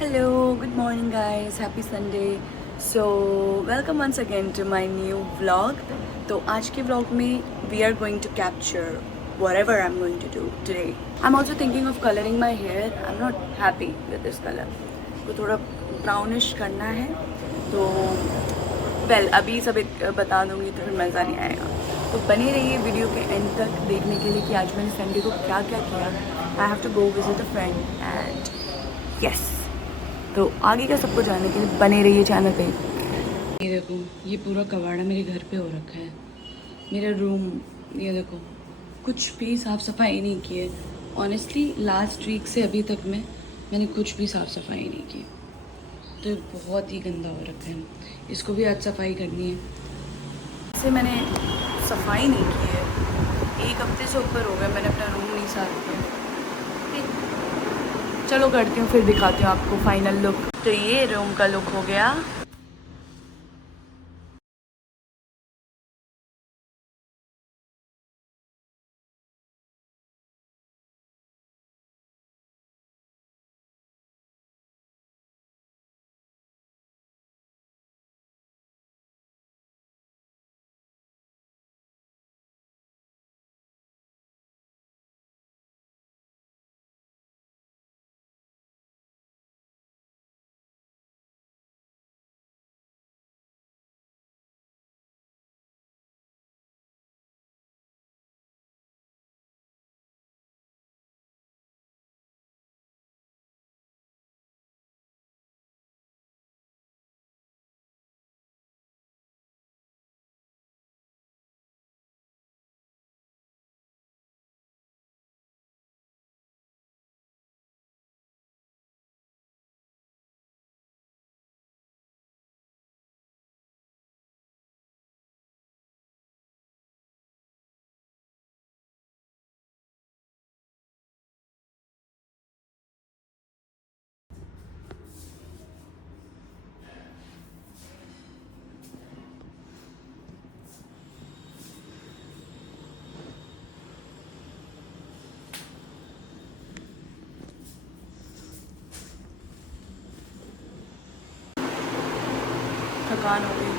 Hello, good morning guys, happy Sunday. So welcome once again to my new vlog. तो आज के vlog में we are going to capture whatever I'm going to do today. I'm also thinking of coloring my hair. I'm not happy with this color. तो थोड़ा brownish करना है. तो well अभी सब बता दूँगी तो फिर मज़ा नहीं आएगा. तो बने रहिए वीडियो के एंड तक देखने के लिए कि आज मैंने संडे को क्या क्या किया. I have to go visit a friend and yes. तो आगे का सबको जानने के लिए बने रहिए चैनल पे। ये देखो, ये पूरा कबाड़ा मेरे घर पे हो रखा है। मेरा रूम ये देखो, कुछ भी साफ़ सफाई नहीं की है। ऑनेस्टली लास्ट वीक से अभी तक मैंने कुछ भी साफ़ सफाई नहीं की, तो बहुत ही गंदा हो रखा है। इसको भी आज सफाई करनी है। इससे मैंने सफाई नहीं की है, 1 हफ्ते से ऊपर हो गया मैंने अपना रूम नहीं साफ किया। चलो करती हूँ, फिर दिखाती हूँ आपको फाइनल लुक। तो ये रूम का लुक हो गया। थकान हो गई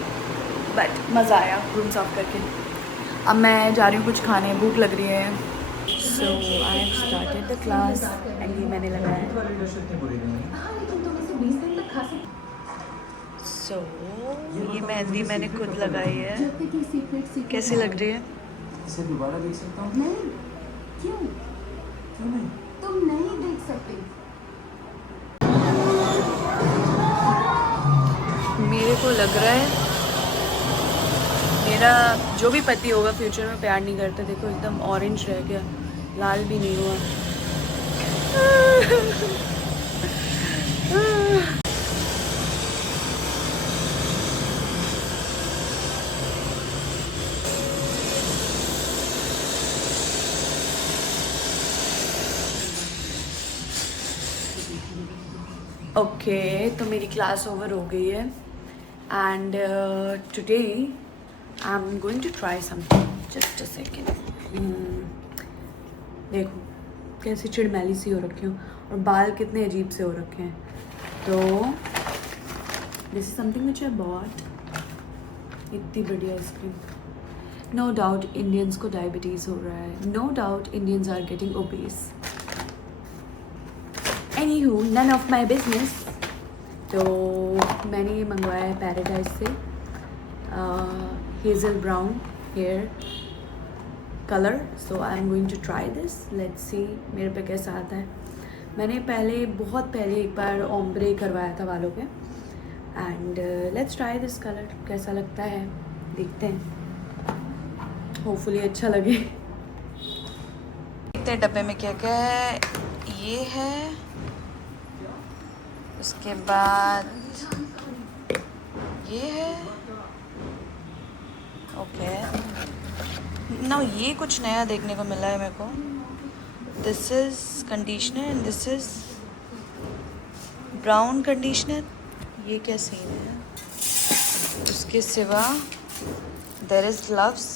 बट मज़ा आया रूम साफ करके। अब मैं जा रही हूँ कुछ खाने, भूख लग रही है। So I have started the class and ये मैंने लगाया है। सो ये मेहंदी मैंने खुद लगाई है। कैसी लग रही है? इसे दोबारा देख सकता हूँ? नहीं। क्यों? क्यों नहीं? तुम नहीं देख सकते। मेरे को लग रहा है मेरा जो भी पति होगा फ्यूचर में प्यार नहीं करता। देखो एकदम ऑरेंज रह गया, लाल भी नहीं हुआ। ओके तो मेरी क्लास ओवर हो गई है and today I am going to try something. Just a second. देखो कैसी चिड़मैली सी हो रखी हूँ और बाल कितने अजीब से हो रखे हैं। तो this is something which I bought. इतनी बढ़िया आइसक्रीम। नो डाउट इंडियंस को डायबिटीज़ हो रहा है, no doubt Indians are getting obese. Anywho, none of my business. तो मैंने ये मंगवाया है पैराडाइज से, hazel brown hair colour. So I am going to try this, let's see मेरे पे कैसा आता है। मैंने बहुत पहले एक बार ओम्ब्रे करवाया था बालों पे and let's try this colour, कैसा लगता है देखते हैं। होपफुली अच्छा लगे। देखते हैं डब्बे में क्या क्या है। ये है, उसके बाद ये है। ओके ना, ये कुछ नया देखने को मिला है मेरे को। This is conditioner and this is brown conditioner. ये क्या सीन है? उसके सिवा there is gloves.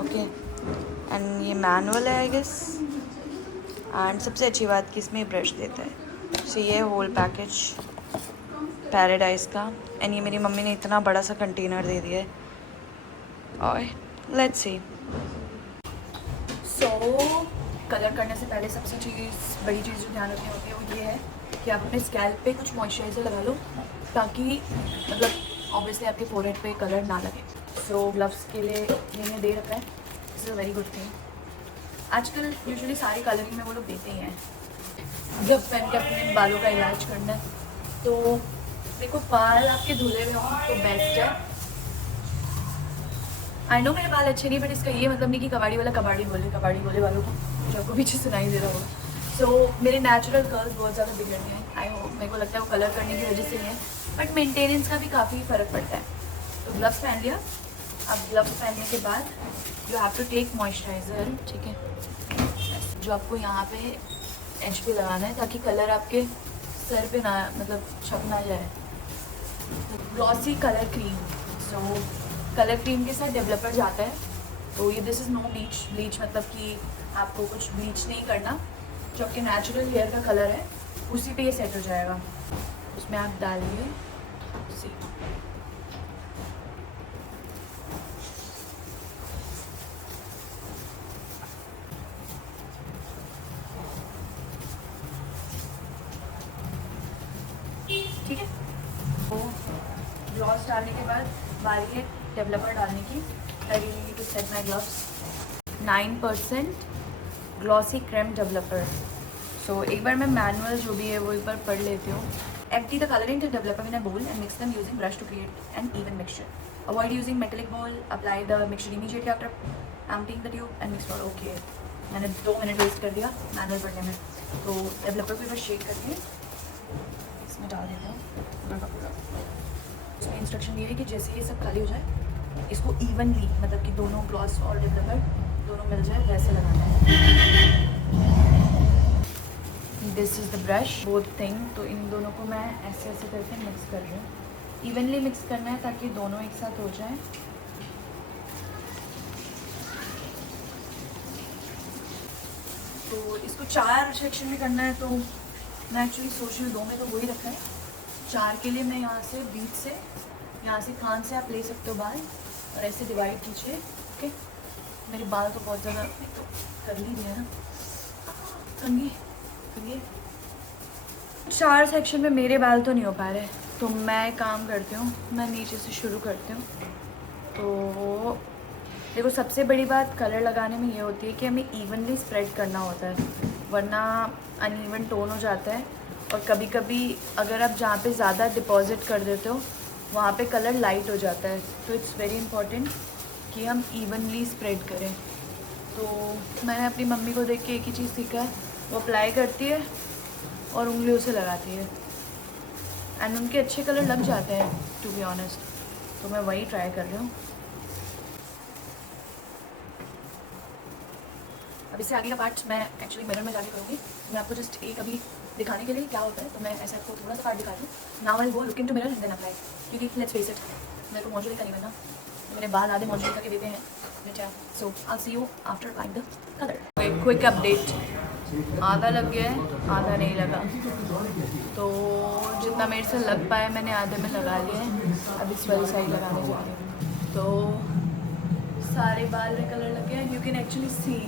Okay and ये मैनुअल है आई गेस। एंड सबसे अच्छी बात कि इसमें ब्रश देता है। सो ये होल पैकेज पैराडाइज का, एंड ये मेरी मम्मी ने इतना बड़ा सा कंटेनर दे दिया है। और लेट्स सी। सो कलर करने से पहले सबसे बड़ी चीज़ जो ध्यान रखनी होती है वो ये है कि आप अपने स्कैल्प पे कुछ मॉइस्चराइज़र लगा लो, ताकि मतलब ऑब्वियसली आपके फोरहेड पे कलर ना लगे। सो ग्लव्स के लिए मैंने दे रखा है, this is a very good thing. आजकल यूजुअली सारी कलरिंग में वो लोग देते ही हैं। जब पहन के अपने बालों का इलाज करना है तो देखो, बाल आपके धुले हुए हों तो बेस्ट है। आई नो मेरे बाल अच्छे नहीं, बट इसका ये मतलब नहीं कि कबाड़ी वाला कबाड़ी बोले वालों को जो आपको पीछे सुनाई दे रहा होगा। सो मेरे नेचुरल कर्ल्स बहुत ज़्यादा बिगड़ गए हैं। आई होप, मेरे को लगता है वो कलर करने की वजह से ही है, बट मेंटेनेंस का भी काफ़ी फ़र्क पड़ता है। तो ग्लव्स पहन लिया। अब ग्लव्स पहनने के बाद you have to take moisturiser, ठीक है, जो आपको यहाँ पे एज पे लगाना है ताकि कलर आपके सर पे ना मतलब छप ना जाए। Glossy colour cream. So colour cream के साथ डेवलपर जाता है, तो ये दिस इज़ नो ब्लीच मतलब कि आपको कुछ ब्लीच नहीं करना। जो आपके नेचुरल हेयर का कलर है उसी पे ये सेट हो जाएगा। उसमें आप डालिए सी। ठीक है, तो ग्लॉस डालने के बाद बारी है डेवलपर डालने की। I will need to set my gloves. 9% glossy cream developer. So एक बार मैं मैनुअल जो भी है वो एक बार पढ़ लेती हूँ। Empty the coloring to developer in a bowl and mix them using brush to create an even mixture. Avoid using metallic bowl. Apply the mixture immediately after emptying the tube and mix for okay. मैंने 2 minute waste कर दिया manual पढ़ने में, तो developer को बस shake करके इसमें डाल देता हूँ पूरा का पूरा। उसमें इंस्ट्रक्शन ये है कि जैसे ये सब खाली हो जाए इसको इवनली मतलब कि दोनों ग्लॉस और डेवलपर दोनों मिल जाए वैसे लगाना है। This is the brush both thing. तो इन दोनों को मैं ऐसे ऐसे करके मिक्स कर रही हूँ। इवनली मिक्स करना है ताकि दोनों एक साथ हो जाए। तो इसको 4 सेक्शन में करना है, तो मैं एक्चुअली सोच रही हूँ 2 में तो वही रखा है। 4 के लिए मैं यहाँ से बीच से, यहाँ से कान से आप ले सकते हो बाल और ऐसे डिवाइड कीजिए। ओके, मेरे बाल तो बहुत ज़्यादा तो कर ही दिया ना, कंघी करिए। 4 सेक्शन में मेरे बाल तो नहीं हो पा रहे, तो मैं काम करती हूँ, मैं नीचे से शुरू करती हूँ। तो देखो, सबसे बड़ी बात कलर लगाने में ये होती है कि हमें इवनली स्प्रेड करना होता है, वरना अनइवन टोन हो जाता है। और कभी कभी अगर आप जहाँ पे ज़्यादा डिपॉजिट कर देते हो वहाँ पे कलर लाइट हो जाता है। तो इट्स वेरी इंपॉर्टेंट कि हम इवनली स्प्रेड करें। तो मैंने अपनी मम्मी को देख के एक ही चीज़ सीखा है, वो अप्लाई करती है और उंगलियों से लगाती है, एंड उनके अच्छे कलर लग जाते हैं टू बी ऑनेस्ट। तो मैं वही ट्राई कर रही हूँ। अब इससे आगे का पार्ट मैं एक्चुअली मिरर में जाके करूँगी। मैं आपको जस्ट एक अभी दिखाने के लिए क्या होता है, तो मैं ऐसा आपको थोड़ा सा पार्ट दिखा दूँ। Now I go look into mirror and then apply, क्योंकि लेट्स फेस इट, मेरे को मॉड्यूल का नहीं बनना। मेरे बाल आधे मॉड्यूल करके देते हैं बेटा। So I see you after applying the colour. Quick update, आधा लग गया है, आधा नहीं लगा। तो जितना मेरे से लग पाया मैंने आधे में लगा लिया है। अब इस वाली साइड लगाने जा रही हूँ। तो सारे बाल में कलर लग गया। यू कैन एक्चुअली सी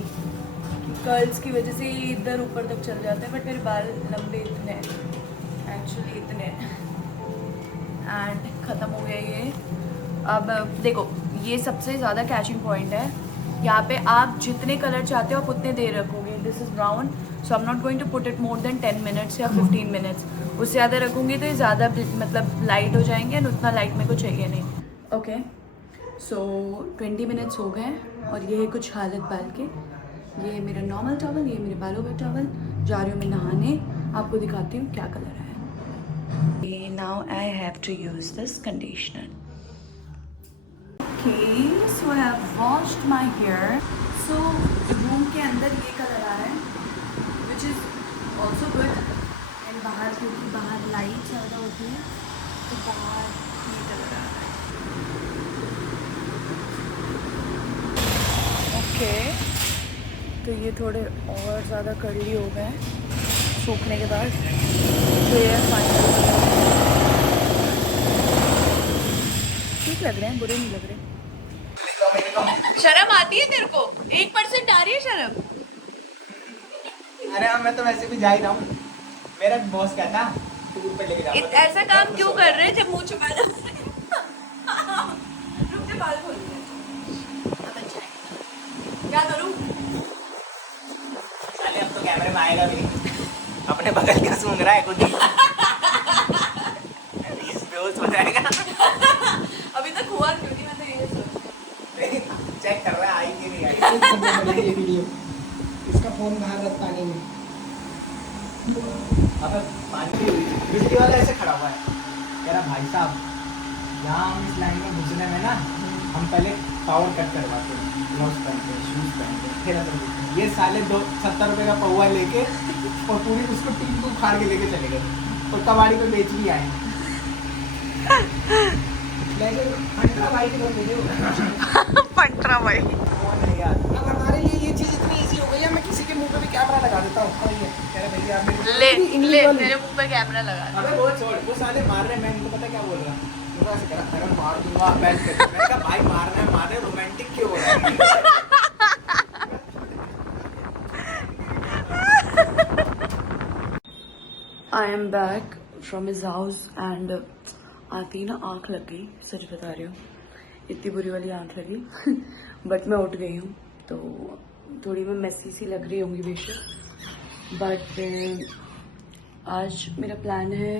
कि कर्ल्स की वजह से इधर ऊपर तक चल जाते हैं, बट मेरे बाल लंबे इतने एक्चुअली इतने, एंड ख़त्म हो गया ये। अब देखो, ये सबसे ज़्यादा कैचिंग पॉइंट है। यहाँ पे आप जितने कलर चाहते हो आप उतने देर रखोगे। This is brown, so I am not going to put it more than 10 minutes या 15 मिनट्स। उससे ज़्यादा रखूँगी तो ये ज़्यादा मतलब लाइट हो जाएंगे, एंड उतना लाइट मेरे को चाहिए नहीं। ओके, सो 20 मिनट्स हो गए और ये है कुछ हालत बाल के। ये मेरा नॉर्मल टॉवल, ये मेरे बालों का टॉवल। जा रही हूँ मैं नहाने, आपको दिखाती हूँ क्या कलर है। Now I have to use this conditioner. Okay, so I have washed my hair. So room के अंदर ये कलर आ रहा है, which is also good. And बाहर, क्योंकि बाहर लाइट ज़्यादा होती है तो बाहर ये कलर आ रहा है। Okay, तो ये थोड़े और ज़्यादा कर्ली हो गए सूखने के बाद। ये फाइनल ठीक लग रहे हैं, बुरे नहीं लग रहे। शर्म आती है तेरे को? 1% आ रही है शर्म? अरे हाँ, मैं तो वैसे भी जा ही रहा हूँ। मेरा बॉस कहता तू ऊपर लेके जा। ऐसा काम क्यों कर रहे हैं जब मुंह छुपा जा? रुक जा, बाल खोल दे। अब अच्छा है। क्या करूं? साले अब तो कैमरे में आएगा भी नहीं। अपने बगल का सूंघ रहा है खुद ही। बेहोश हो जाएगा। अभी तक हुआ क्यों नहीं, मैं तो ये सोच। चेक कर रहा है आई कि नहीं आई। ये वीडियो इसका फोन बाहर रख पानी में। अब पानी बिजली वाला ऐसे खड़ा हुआ है, कह रहा भाई साहब यहाँ हम इस लाइन में घुसने में ना हम पहले पावर कट करवाते हैं, ग्लव्स पहनते हैं, शूज पहनते हैं, फिर अंदर घुसते हैं। ये साले 70 रुपए का पौवा लेके और पूरी उसको टीम को उखाड़ के लेके चले गए और कबाड़ी पे बेच भी आए। पंटरा भाई के घर भेजे। पंटरा भाई। फोन है यार। अब हमारे लिए ये चीज इतनी इजी हो गई है, मैं किसी के मुंह पे भी कैमरा लगा देता हूँ। और ये कह रहे भैया आप मेरे ले मेरे मुंह पे कैमरा लगा दे। अबे वो छोड़, वो साले मार रहे हैं, मैं इनको पता क्या बोल रहा हूँ, मुझे ऐसे कह रहा अरे मार दूंगा बैठ के। मैं कहा भाई मारना है मार रहे, रोमांटिक क्यों हो रहा है? I am back from his house and आती ना आँख लग गई, सच बता रही हूँ, इतनी बुरी वाली आँख लगी। बट मैं उठ गई हूँ, तो थोड़ी मैं मेसी सी लग रही होंगी बेशक, बट आज मेरा प्लान है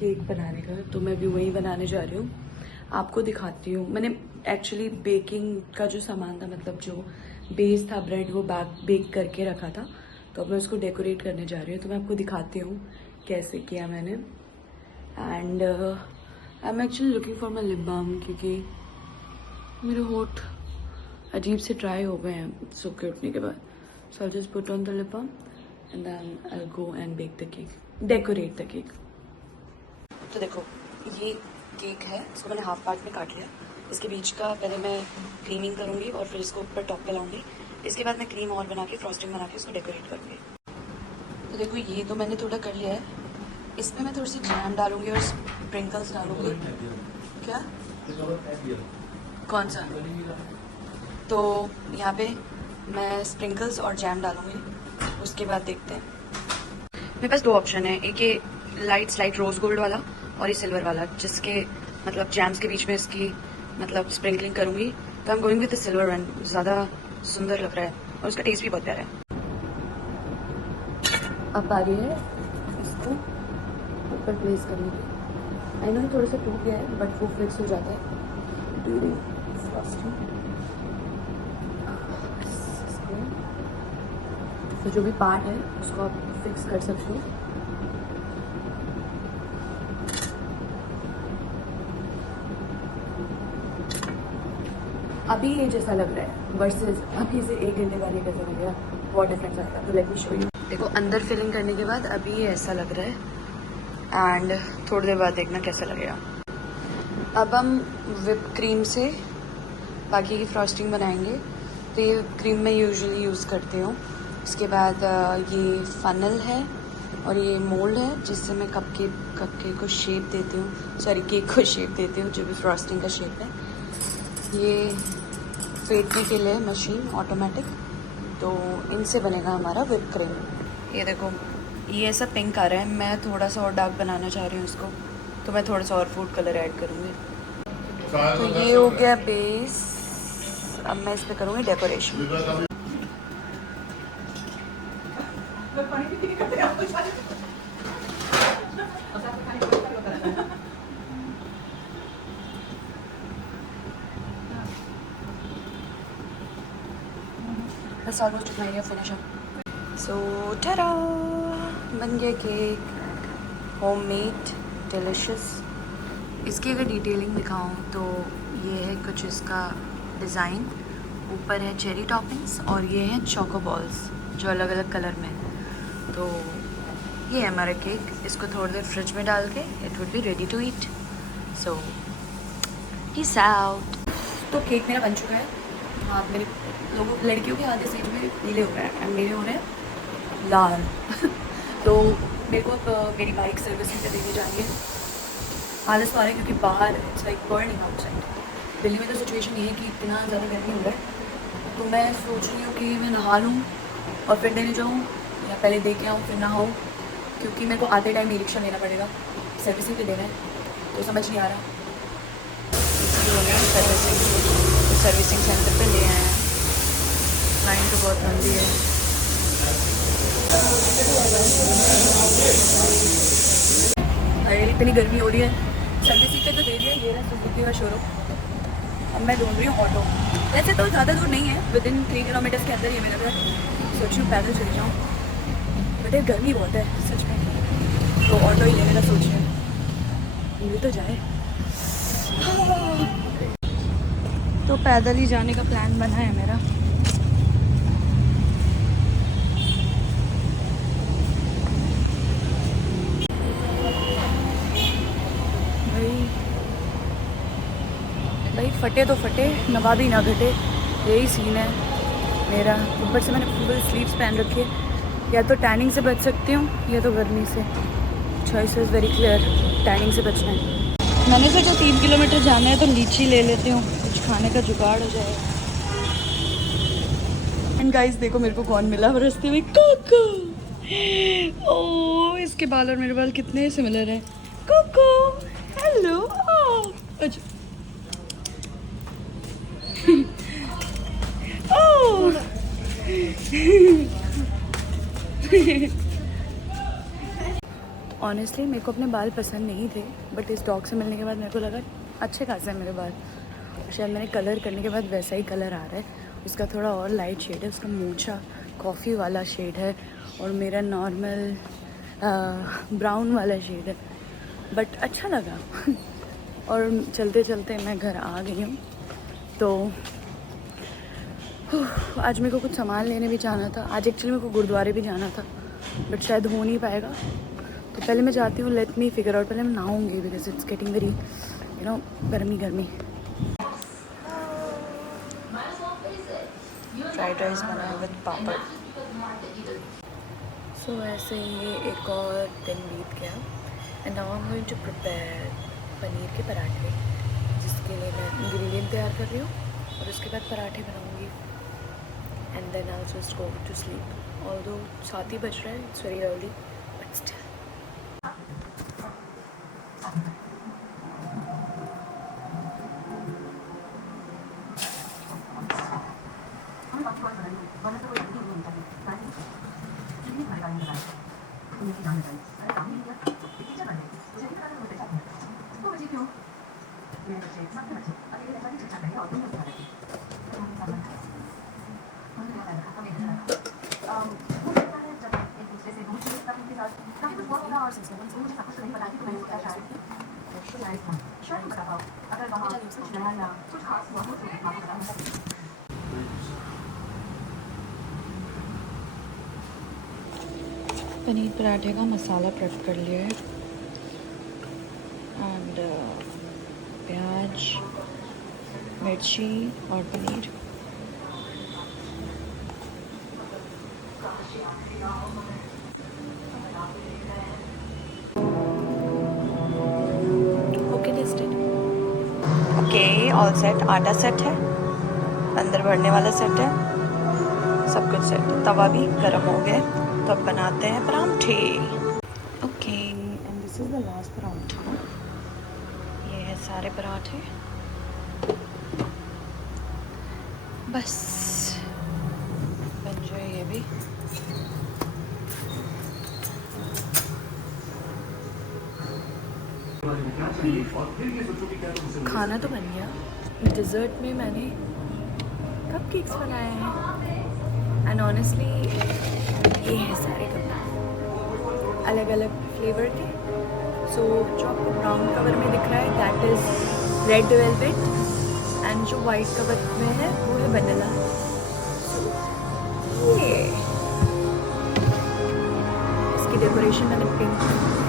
केक बनाने का, तो मैं भी वही बनाने जा रही हूँ। आपको दिखाती हूँ। मैंने एक्चुअली बेकिंग का जो सामान था, मतलब जो बेस था ब्रेड, वो बेक करके रखा था, तो अब मैं उसको डेकोरेट करने जा रही हूँ। तो मैं आपको दिखाती हूँ कैसे किया मैंने। And I am actually looking for my lip balm, क्योंकि मेरे होठ अजीब से ड्राई हो गए हैं सो के उठने के बाद। So I just put on the lip balm and then I go and bake the cake, decorate the cake. तो देखो ये केक है, इसको मैंने हाफ पार्ट में काट लिया। इसके बीच का पहले मैं क्रीमिंग करूँगी और फिर इसको ऊपर टॉप पे लाऊंगी। इसके बाद मैं क्रीम और बना के फ्रॉस्टिंग बना के इसको डेकोरेट करूँगी। तो देखो ये तो मैंने थोड़ा कर लिया है, इसमें मैं थोड़ी सी जैम डालूंगी और स्प्रिंकल्स डालूंगी। क्या? कौन सा? तो यहाँ पे मैं स्प्रिंकल्स और जैम डालूंगी, उसके बाद देखते हैं। मेरे पास दो ऑप्शन है, एक ये लाइट रोज गोल्ड वाला और ये सिल्वर वाला, जिसके मतलब जैम्स के बीच में इसकी मतलब स्प्रिंकलिंग करूंगी। तो आई am going with the silver one, ज़्यादा सुंदर लग रहा है और उसका टेस्ट भी बहुत प्यारा है। अब आ रही है इसको ऊपर प्लेस करने की। आई नो थोड़ा सा टूट गया है बट वो फिक्स हो जाता है ड्यूरिंग फ्रॉस्टिंग। तो जो भी पार्ट है उसको आप फिक्स कर सकते हो। अभी ये जैसा लग रहा है वर्सेस अभी से 1 घंटे बाद ये कैसा लग रहा है, बहुत डिफरेंस आएगा। तो लेट मी शो यू। देखो अंदर फिलिंग करने के बाद अभी ये ऐसा लग रहा है एंड थोड़ी देर बाद देखना कैसा लगेगा। अब हम विप क्रीम से बाकी की फ्रॉस्टिंग बनाएंगे। तो ये क्रीम मैं यूजुअली यूज़ करती हूँ। इसके बाद ये फनल है और ये मोल्ड है जिससे मैं कपकेक को शेप देती हूँ, सॉरी केक को शेप देती हूँ, जो भी फ्रॉस्टिंग का शेप है। ये फेंटने के लिए मशीन ऑटोमेटिक, तो इनसे बनेगा हमारा विप क्रीम। ये देखो ये ऐसा पिंक आ रहा है, मैं थोड़ा सा और डार्क बनाना चाह रही हूँ इसको, तो मैं थोड़ा सा और फूड कलर ऐड करूँगी। तो ये हो गया बेस, अब मैं इस पर करूँगी decoration. That's almost my near finish up. So, ta-da! बन गया केक, होममेड, डिलिशियस। इसकी अगर डिटेलिंग दिखाऊं तो ये है कुछ इसका डिज़ाइन, ऊपर है चेरी टॉपिंग्स और ये हैं चोको बॉल्स जो अलग अलग कलर में है। तो ये है हमारा केक। इसको थोड़ी देर फ्रिज में डाल के it would be ready to eat. So peace out. तो केक मेरा बन चुका है। हाँ, मेरे लोगों लड़कियों के आधे सेज में नीले हो रहे हैं एंड मेरे हो रहे हैं लाल। तो मेरे को अब मेरी बाइक सर्विसिंग पे देने जाएंगे। आलस तो आ रहा है क्योंकि बाहर it's like burning outside. Delhi में तो सिचुएशन ये है कि इतना ज़्यादा गर्मी हो रहा है, तो मैं सोच रही हूँ कि मैं नहा लूँ और फिर देने जाऊँ, या पहले दे के आऊँ फिर नहाऊँ, क्योंकि मेरे को आते टाइम ई रिक्शा लेना पड़ेगा, सर्विसिंग पे देना है, तो समझ नहीं आ रहा। सर्विसिंग सेंटर पे ले आए हैं। लाइन तो बहुत लंबी है। अरे इतनी गर्मी हो रही है। सर्विसिंग पे तो दे दिया, ये रहा सुजुकी का शोरूम। अब मैं ढूंढ रही हूँ ऑटो। वैसे तो ज़्यादा दूर नहीं है, विद इन 3 किलोमीटर्स के अंदर ही है मेरा घर। सोच रही हूँ पैदल चली जाऊँ, बट यार गर्मी बहुत है सच में, तो ऑटो ही लेने का सोच रही हूँ, मिल तो जाए। तो पैदल ही जाने का प्लान बना है मेरा। भाई फटे तो फटे, नवाबी ना घटे, यही सीन है मेरा। ऊपर से मैंने फुल स्लीव्स पहन रखी है। या तो टैनिंग से बच सकती हूँ या तो गर्मी से। Choice is very clear, tanning से बचना है। मैंने सोचा 3 किलोमीटर जाना है तो लीची ले लेती हूँ, कुछ खाने का जुगाड़ हो जाएगा। एंड गाइस देखो मेरे को कौन मिला रास्ते में, कोको। ओह इसके बाल और मेरे बाल कितने सिमिलर हैं। Cocoa hello. अच्छा ऑनेस्टली मेरे को अपने बाल पसंद नहीं थे, बट इस डॉग से मिलने के बाद मेरे को लगा अच्छे खासे हैं मेरे बाल। शायद मैंने कलर करने के बाद वैसा ही कलर आ रहा है। उसका थोड़ा और लाइट शेड है, उसका मूंछा कॉफ़ी वाला शेड है और मेरा नॉर्मल ब्राउन वाला शेड है, बट अच्छा लगा। और चलते चलते मैं घर आ गई हूँ। तो आज मेरे को कुछ सामान लेने भी जाना था। आज एक्चुअली मेरे को गुरुद्वारे भी जाना था, बट शायद हो नहीं पाएगा। तो पहले मैं जाती हूँ, लेट मी फिगर आउट। पहले मैं नहाऊंगी बिकॉज इट्स गेटिंग वेरी गर्मी गर्मी। फ्राइड राइस बना है विद पापड़। सो ऐसे ही एक और दिन बीत गया and now I am going to prepare paneer के पराठे, जिसके लिए मैं इंग्रेडिएंट तैयार कर रही हूँ और उसके बाद पराठे बनाऊँगी। And then I will just go to sleep. Although 7 ही बज रहा है, it's very early, but still. Paneer पराठे का मसाला प्रेप कर लिया है एंड प्याज, मिर्ची और paneer. Okay tested. Okay all set. आटा सेट है, अंदर भरने वाला सेट है, सब कुछ सेट है। तवा भी गर्म हो गया, तो अब बनाते हैं पराठे। Okay and this is the last paratha. ये है सारे पराठे, बस बन जाए ये भी। खाना तो बन गया। डिज़र्ट में मैंने कपकेक्स बनाए हैं एंड ऑनेस्टली ये है सारे कप अलग अलग फ्लेवर के। सो जो आपको ब्राउन कवर में दिख रहा है that is red velvet and जो वाइट कवर में है वो है वनीला। ये इसकी डेकोरेशन मैंने पिंक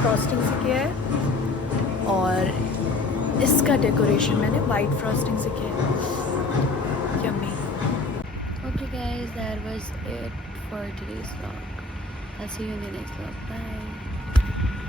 फ्रॉस्टिंग से किया है और इसका डेकोरेशन मैंने वाइट फ्रॉस्टिंग से किया है। Yummy. Okay guys, that was it for today's vlog. I'll see you in the next vlog. Bye.